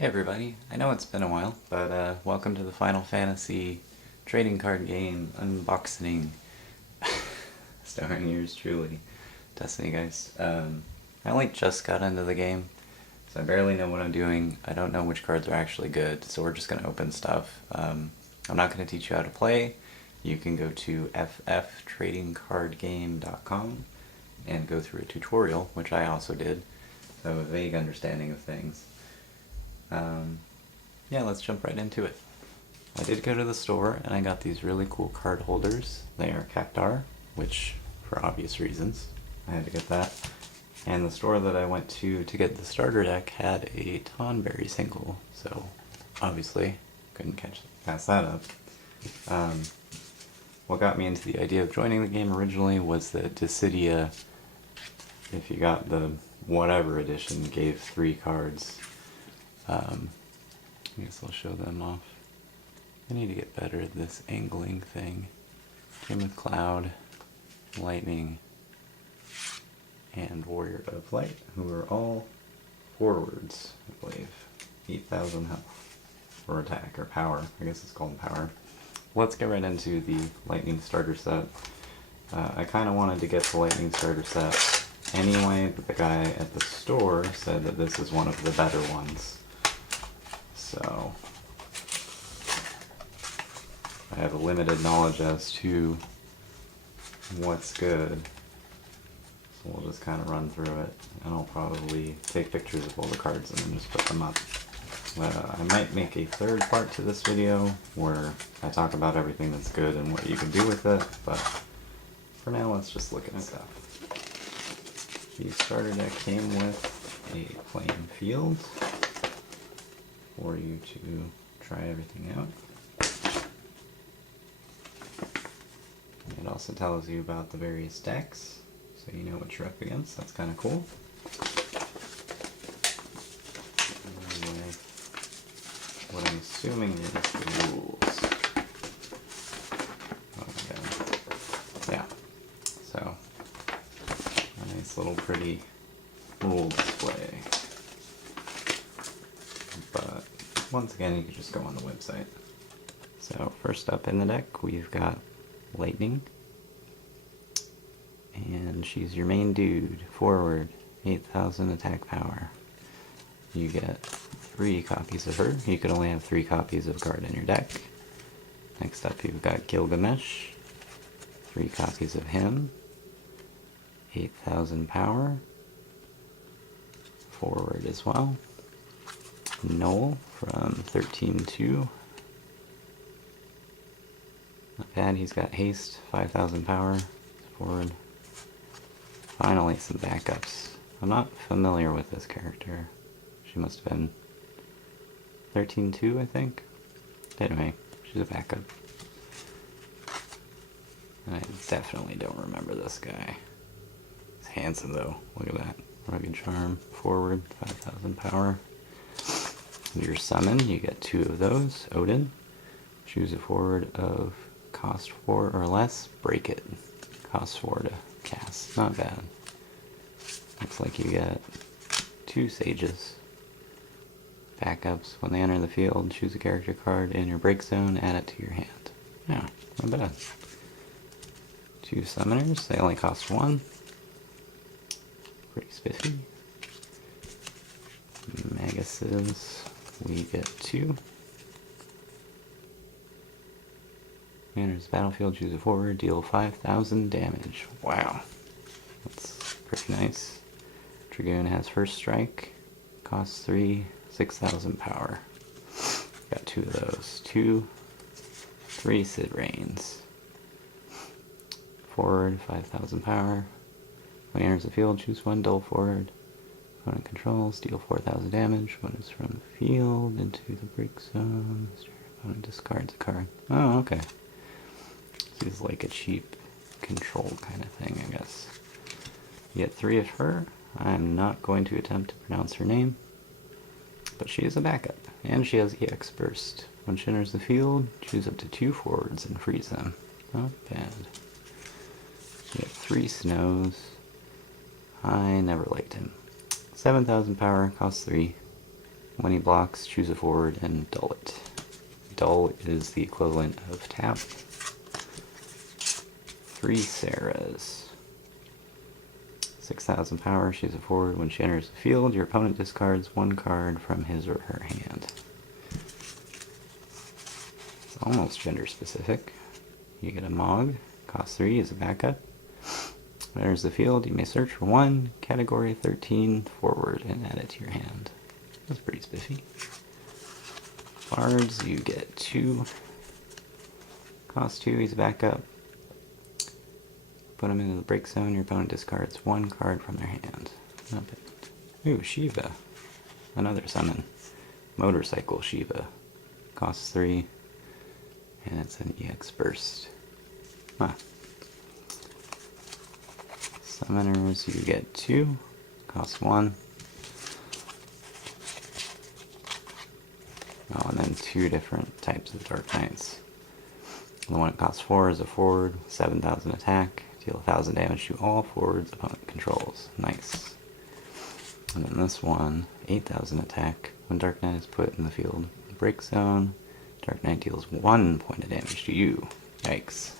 Hey everybody, I know it's been a while, but welcome to the Final Fantasy trading card game unboxing, starring yours truly, Destiny guys. I only just got into the game, so I barely know what I'm doing. I don't know which cards are actually good, so we're just going to open stuff. I'm not going to teach you how to play. You can go to fftradingcardgame.com and go through a tutorial, which I also did, so a vague understanding of things. Yeah, let's jump right into it. I did go to the store and I got these really cool card holders. They are Cactar, which for obvious reasons I had to get that. And the store that I went to get the starter deck had a Tonberry single, so obviously couldn't pass that up. What got me into the idea of joining the game originally was that Dissidia, if you got the whatever edition, gave 3 cards. I guess I'll show them off. I need to get better at this angling thing. Came with Cloud, Lightning, and Warrior of Light, who are all forwards, I believe. 8,000 health. Or attack, or power. I guess it's called power. Let's get right into the Lightning starter set. I kind of wanted to get the Lightning starter set anyway, but the guy at the store said that this is one of the better ones. So I have a limited knowledge as to what's good, so we'll just kind of run through it, and I'll probably take pictures of all the cards and then just put them up. I might make a third part to this video where I talk about everything that's good and what you can do with it, but for now let's just look at stuff. The starter deck came with a plain field for you to try everything out. It also tells you about the various decks, so you know what you're up against. That's kind of cool. Anyway, what I'm assuming is the rules. Okay. Yeah. So, a nice little pretty rule display. But once again, you can just go on the website. So first up in the deck, we've got Lightning, and she's your main dude. Forward, 8,000 attack power. You get 3 copies of her. You could only have 3 copies of a card in your deck. Next up, you've got Gilgamesh, 3 copies of him, 8,000 power, forward as well. Noel from 13-2. Not bad, he's got haste, 5,000 power, forward. Finally, some backups. I'm not familiar with this character. She must have been 13-2, I think. Anyway, she's a backup. And I definitely don't remember this guy. He's handsome though, look at that. Rugged Charm, forward, 5,000 power. Your summon, you get 2 of those. Odin, choose a forward of cost 4 or less, break it. Cost 4 to cast, not bad. Looks like you get 2 sages. Backups, when they enter the field, choose a character card in your break zone, add it to your hand. Yeah, not bad. 2 summoners, they only cost 1. Pretty spiffy. Maguses, we get 2. Enters the battlefield, choose a forward, deal 5,000 damage. Wow, that's pretty nice. Dragoon has first strike, costs 3, 6,000 power. Got 2 of those. 2, 3 Sid Reigns. Forward, 5,000 power. When he enters the field, choose 1 dull forward. Opponent controls, deal 4,000 damage. When it's from the field into the break zone, opponent discards a card. Oh, okay. This is like a cheap control kind of thing, I guess. You get 3 of her. I'm not going to attempt to pronounce her name, but she is a backup, and she has EX Burst. When she enters the field, choose up to 2 forwards and freeze them. Not bad. You get 3 Snows. I never liked him. 7,000 power, costs 3. When he blocks, choose a forward and dull it. Dull is the equivalent of tap. 3 Sarahs. 6,000 power, she's a forward. When she enters the field, your opponent discards 1 card from his or her hand. It's almost gender specific. You get a Mog, cost 3 as a backup. When it enters the field, you may search for 1 category 13 forward and add it to your hand. That's pretty spiffy. Bards, you get 2. Cost 2, he's a backup. Put him into the break zone, your opponent discards 1 card from their hand. Not bad. Ooh, Shiva. Another summon. Motorcycle Shiva. Costs 3. And it's an EX burst. Huh. Summoners, you get 2. Costs 1. Oh, and then 2 different types of Dark Knights. The one that costs 4 is a forward, 7,000 attack. Deal 1,000 damage to all forwards opponent controls. Nice. And then this one, 8,000 attack. When Dark Knight is put in the field break zone, Dark Knight deals 1 point of damage to you. Yikes.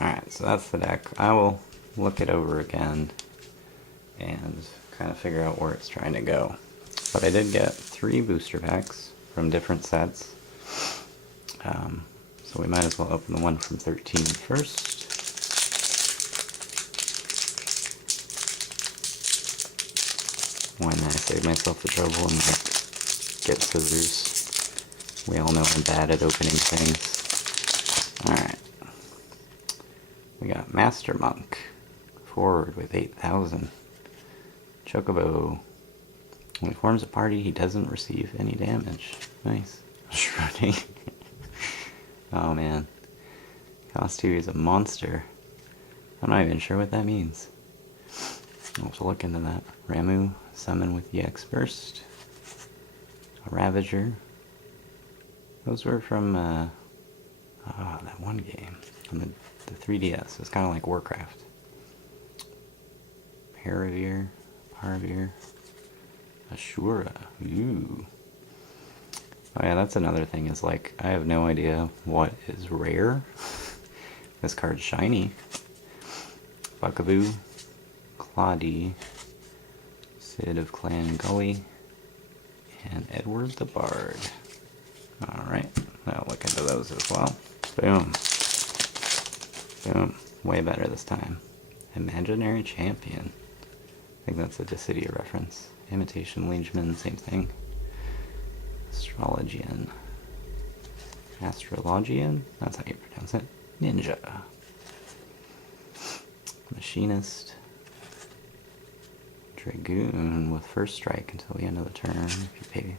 Alright, so that's the deck. I will look it over again and kind of figure out where it's trying to go. But I did get 3 booster packs from different sets. So we might as well open the one from 13 first. Why not? I save myself the trouble and get scissors. We all know I'm bad at opening things. Alright. We got Master Monk. Forward with 8,000. Chocobo. When he forms a party, he doesn't receive any damage. Nice. Shredding. Oh man. Cost 2 is a monster. I'm not even sure what that means. I'll have to look into that. Ramu, summon with EX Burst. A Ravager. Those were from that one game. On the 3DS. It's kind of like Warcraft. Paravir. Ashura. Ooh. Oh yeah, that's another thing, is like, I have no idea what is rare. This card's shiny. Buckaboo. Claudie. Sid of Clan Gully. And Edward the Bard. Alright, I'll look into those as well. Boom. Boom. Way better this time. Imaginary Champion. I think that's a Dissidia reference. Imitation Liegeman, same thing. Astrologian. Astrologian? That's how you pronounce it. Ninja. Machinist. Dragoon with first strike until the end of the turn if you pay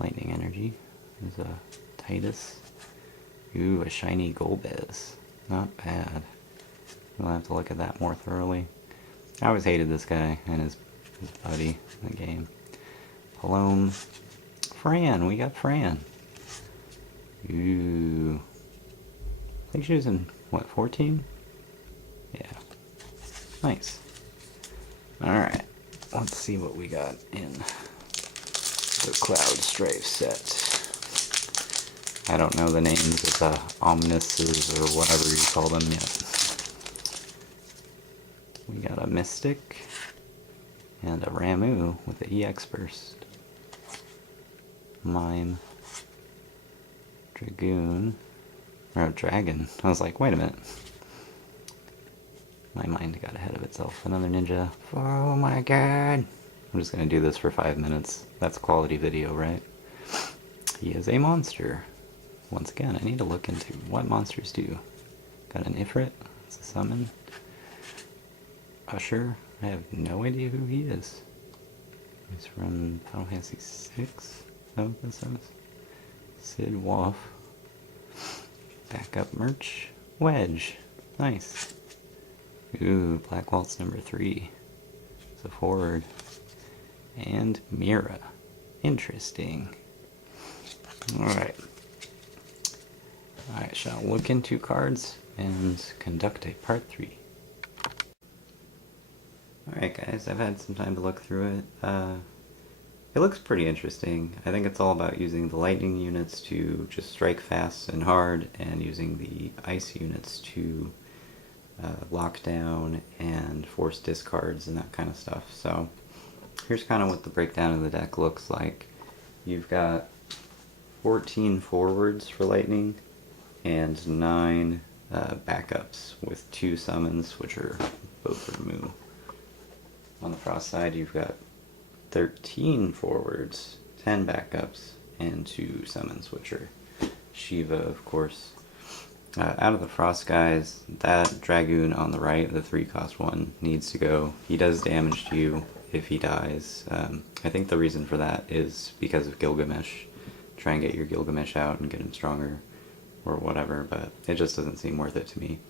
lightning energy. There's a Titus. Ooh, a shiny Golbez. Not bad. We'll have to look at that more thoroughly. I always hated this guy and his buddy in the game. Palome. Fran, we got Fran. Ooh. I think she was in, what, 14? Yeah. Nice. Alright. Let's see what we got in the Cloud Strafe set. I don't know the names of the Omnises or whatever you call them yet. We got a Mystic and a Ramu with the EX Burst. Mime. Dragoon. Or Dragon. I was like, wait a minute. My mind got ahead of itself. Another ninja. Oh my god. I'm just gonna do this for 5 minutes. That's quality video, right? He is a monster. Once again, I need to look into what monsters do. Got an Ifrit. It's a summon. Usher. I have no idea who he is. He's from Final Fantasy VI. Oh, that says. Sid Waff. Backup merch. Wedge. Nice. Ooh, Black Waltz number 3. It's a forward. And Mira. Interesting. Alright. I shall look into cards and conduct a part 3. Alright guys, I've had some time to look through it. It looks pretty interesting. I think it's all about using the lightning units to just strike fast and hard, and using the ice units to lock down and force discards and that kind of stuff. So here's kind of what the breakdown of the deck looks like. You've got 14 forwards for lightning and 9 backups with 2 summons, which are both Ramu. On the frost side, you've got 13 forwards, 10 backups, and 2 summons, which are Shiva, of course. Out of the frost guys, that Dragoon on the right, the 3-cost one, needs to go. He does damage to you if he dies. I think the reason for that is because of Gilgamesh. Try and get your Gilgamesh out and get him stronger, or whatever, but it just doesn't seem worth it to me.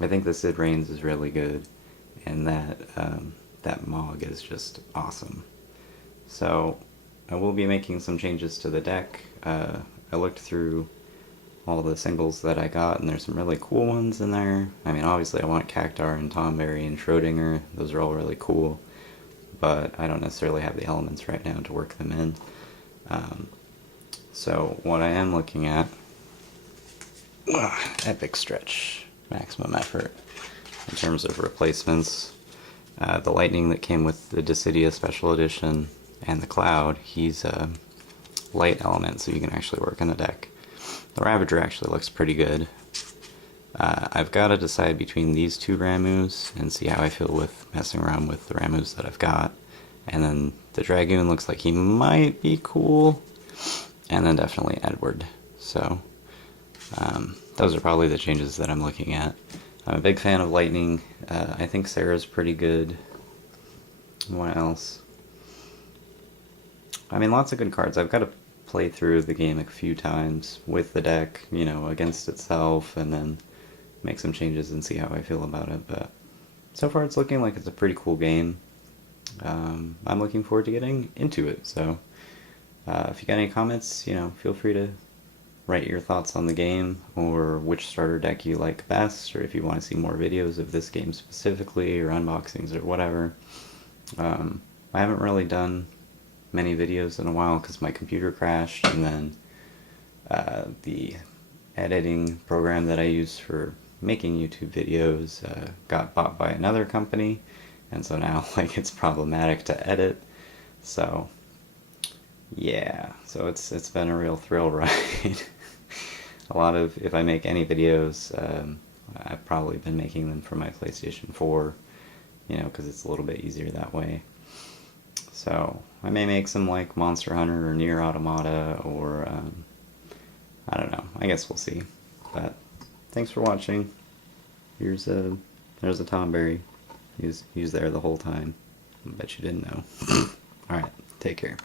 I think the Sid Reigns is really good, and that Mog is just awesome. So I will be making some changes to the deck. I looked through all the singles that I got, and there's some really cool ones in there. I mean, obviously I want Cactar and Tomberry and Schrodinger. Those are all really cool, but I don't necessarily have the elements right now to work them in. So what I am looking at, epic stretch, maximum effort in terms of replacements. The Lightning that came with the Dissidia Special Edition and the Cloud, he's a light element, so you can actually work in the deck. The Ravager actually looks pretty good. I've got to decide between these 2 Ramus and see how I feel with messing around with the Ramus that I've got. And then the Dragoon looks like he might be cool. And then definitely Edward. So those are probably the changes that I'm looking at. I'm a big fan of Lightning. I think Sarah's pretty good. What else? I mean, lots of good cards. I've got to play through the game a few times with the deck, you know, against itself, and then make some changes and see how I feel about it. But so far it's looking like it's a pretty cool game. I'm looking forward to getting into it. So if you got any comments, you know, feel free to write your thoughts on the game, or which starter deck you like best, or if you want to see more videos of this game specifically, or unboxings, or whatever. I haven't really done many videos in a while because my computer crashed, and then the editing program that I use for making YouTube videos got bought by another company, and so now like it's problematic to edit. So yeah, so it's been a real thrill ride. A lot of, if I make any videos, I've probably been making them for my PlayStation 4, you know, because it's a little bit easier that way. So I may make some like Monster Hunter or Nier Automata, or I don't know. I guess we'll see. But thanks for watching. There's a Tomberry. He was there the whole time. I bet you didn't know. Alright, take care.